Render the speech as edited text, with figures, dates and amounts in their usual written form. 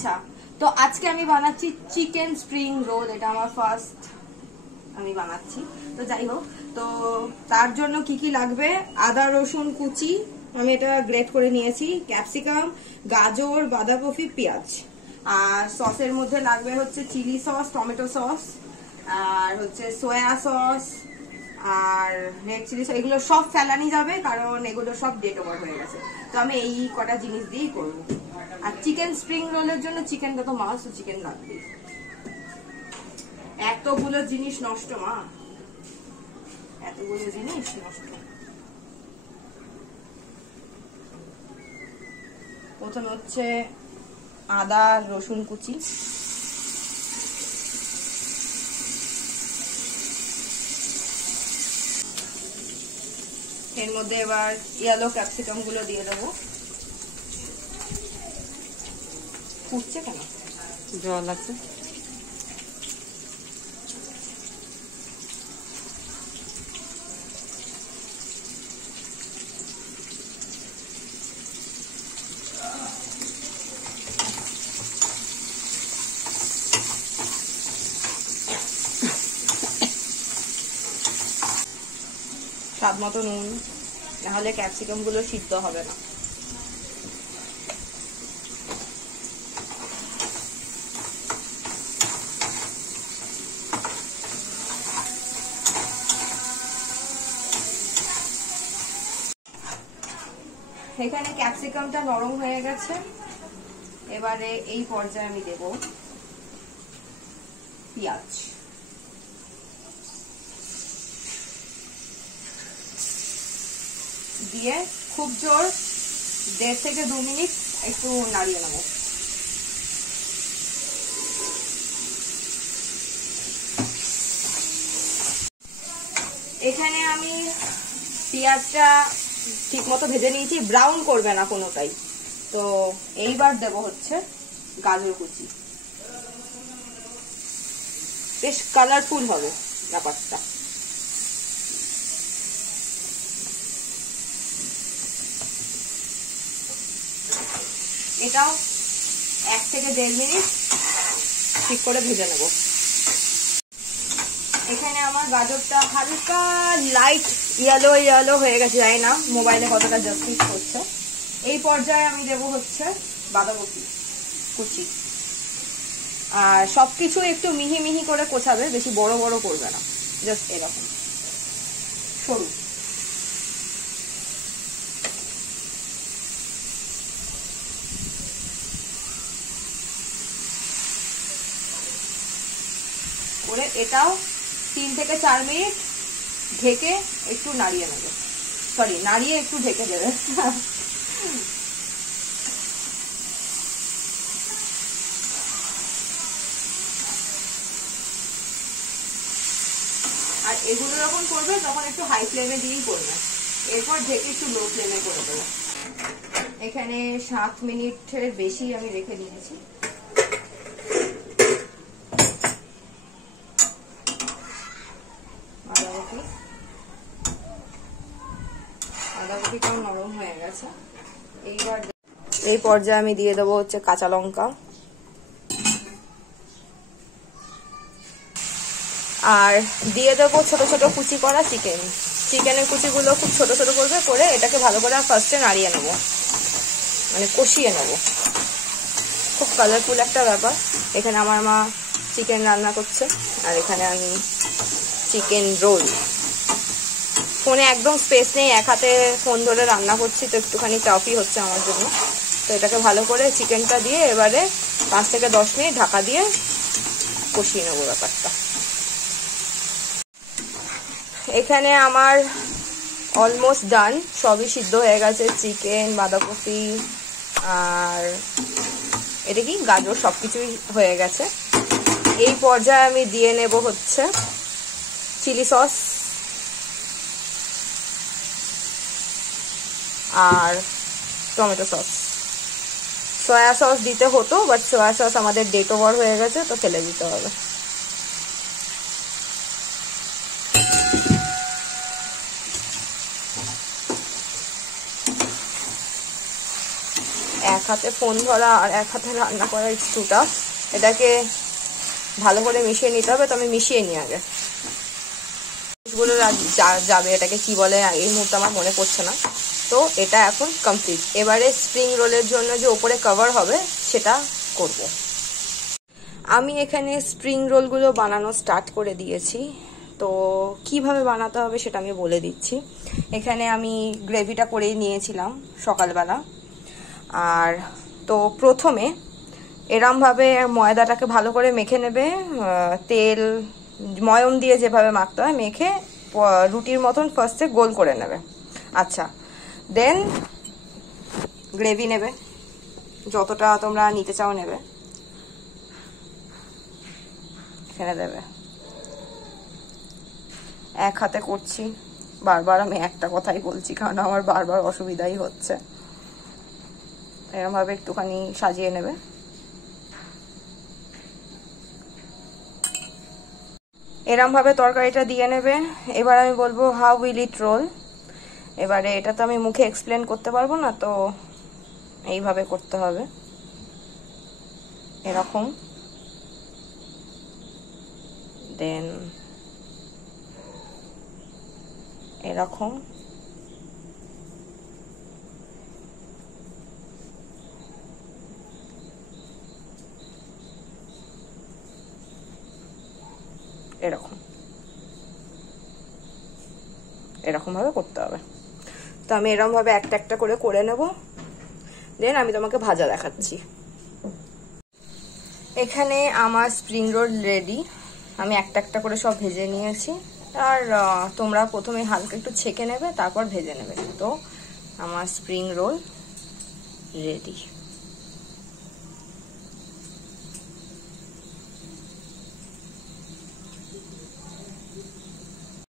আচ্ছা, তো আজকে আমি বানাচ্ছি চিকেন স্প্রিং রোল। এটা আমার ফার্স্ট আমি বানাচ্ছি। তো যাই হোক, তো তার জন্য কি কি লাগবে, আদা রসুন কুচি আমি এটা গ্রেট করে নিয়েছি, ক্যাপসিকাম, গাজর, বাঁধাকপি, পেঁয়াজ। আর সসের মধ্যে লাগবে হচ্ছে চিলি সস, টমেটো সস, আর হচ্ছে সোয়া সস, আর রেড চিলি সস। এগুলো সব ফেলানি যাবে কারণ এগুলো সব ডেট ওভার হয়ে গেছে। তো আমি এই কটা জিনিস দিয়েই করবো। আর চিকেন স্প্রিং রোলের জন্য চিকেনটা তো মাস্ট, চিকেন লাগবে। এতগুলো জিনিস নষ্ট মা, এতগুলো জিনিস নষ্ট। প্রথমে হচ্ছে আদা রসুন কুচি, এর মধ্যে এবার ইয়েলো ক্যাপসিকাম গুলো দিয়ে দেবো। ফুটছে কেন? জল আছে। স্বাদ মতো নুন, নাহলে ক্যাপসিকাম গুলো সিদ্ধ হবে না। এখানে ক্যাপসিকামটা নরম হয়ে গেছে। এবারে এই পর্যায়ে আমি দেব পেঁয়াজ। দিয়ে খুব জোর 1.5 থেকে 2 মিনিট একটু নাড়িয়ে নেব। এখানে আমি পেঁয়াজটা ঠিক মতো ভেজে নিয়েছি, ব্রাউন করবে না কোনোটাই। তো এইবার দেব হচ্ছে গাজর কুচি, বেশ কালারফুল হবে ব্যাপারটা। এটাও 1 থেকে 1.5 মিনিট ঠিক করে ভেজে নেব। এখানে আমার গাজরটা হালকা লাইট ইয়েলো ইয়েলো হয়ে গেছে, জানি না মোবাইলে কতটা জাস্টিস করছে। এই পর্যায়ে আমি দেব হচ্ছে বাঁধাকপি কুচি। আর সবকিছু একটু মিহি মিহি করে কোচাবে, বেশি বড় বড় করবে না, জাস্ট এরকম সরু। করে এটাও 3 থেকে 4 মিনিট ঢেকে একটু নাড়িয়ে নেবে, সরি নাড়িয়ে একটু ঢেকে দেবে। আর এগুলো যখন করবে তখন একটু হাই ফ্লেমে দিয়েই করবে, এরপর ঢেকে একটু লো ফ্লেমে করে দেবে। এখানে 7 মিনিটের বেশি আমি রেখে দিয়েছি। বাঁধাকপিটাও নরম হয়ে গেছে। এইবার এই পর্যায়ে আমি দিয়ে দেবো হচ্ছে কাঁচা লঙ্কা, আর দিয়ে দেবো ছোট ছোট কুচি করা চিকেন। চিকেনের কুচিগুলো খুব ছোট ছোট করবে, করে এটাকে ভালো করে ফার্স্টে নাড়িয়ে নেবো, মানে কষিয়ে নেবো। খুব কালারফুল একটা ব্যাপার। এখানে আমার মা চিকেন রান্না করছে, আর এখানে আমি চিকেন রোল। ফোনে একদম স্পেস নেই, এক হাতে ফোন ধরে রান্না করছি, তো একটুখানি চাপই হচ্ছে আমার জন্য। তো এটাকে ভালো করে চিকেনটা দিয়ে এবারে 5 থেকে 10 মিনিট ঢাকা দিয়ে কষিয়ে নেবো ব্যাপারটা। এখানে আমার অলমোস্ট ডান, সবই সিদ্ধ হয়ে গেছে, চিকেন, বাঁধাকপি আর এটা কি গাজর, সবকিছুই হয়ে গেছে। এই পর্যায়ে আমি দিয়ে নেব হচ্ছে চিলি সস আর টমেটো সস। সয়া সস দিতে হতো, বাট সয়া সস আমাদের ডেট ওভার হয়ে গেছে, তো ফেলে দিতে হবে। এক হাতে ফোন ধরা আর এক হাতে রান্না করা ইটস টু টাফ। এটাকে ভালো করে মিশিয়ে নিতে হবে, তো আমি মিশিয়ে নিই আগে। গুলো যাবে, এটাকে কি বলে এই মুহূর্তে আমার মনে পড়ছে না। তো এটা এখন কমপ্লিট। এবারে স্প্রিং রোলের জন্য যে ওপরে কভার হবে সেটা করব। আমি এখানে স্প্রিং রোলগুলো বানানো স্টার্ট করে দিয়েছি। তো কিভাবে বানাতে হবে সেটা আমি বলে দিচ্ছি। এখানে আমি গ্রেভিটা করেই নিয়েছিলাম সকালবেলা। আর তো প্রথমে এরমভাবে ময়দাটাকে ভালো করে মেখে নেবে, তেল ময়ম দিয়ে যেভাবে মাখতে হয় মেখে রুটির মতন ফার্স্টে গোল করে নেবে। আচ্ছা, দেন গ্রেভি নেবে, যতটা তোমরা নিতে চাও নেবে, এখানে দেবে। এক হাতে করছি, বারবার আমি একটা কথাই বলছি কারণ আমার বারবার অসুবিধাই হচ্ছে। এরমভাবে একটুখানি সাজিয়ে নেবে। এরমভাবে তরকারিটা দিয়ে নেবে। এবার আমি বলবো হাউ উইল ইট রোল। এবারে এটা তো আমি মুখে এক্সপ্লেন করতে পারবো না, তো এইভাবে করতে হবে, এরকম। দেন এরকম, এরকম এরকম ভাবে করতে হবে। তো আমি এরকম ভাবে একটা একটা করে নেব। দেন আমি তোমাকে ভাজা দেখাচ্ছি। এখানে আমার স্প্রিং রোল রেডি। আমি একটা একটা করে সব ভেজে নিয়েছি। আর তোমরা প্রথমে হালকা একটু ছেঁকে নেবে, তারপর ভেজে নেবে। তো আমার স্প্রিং রোল রেডি।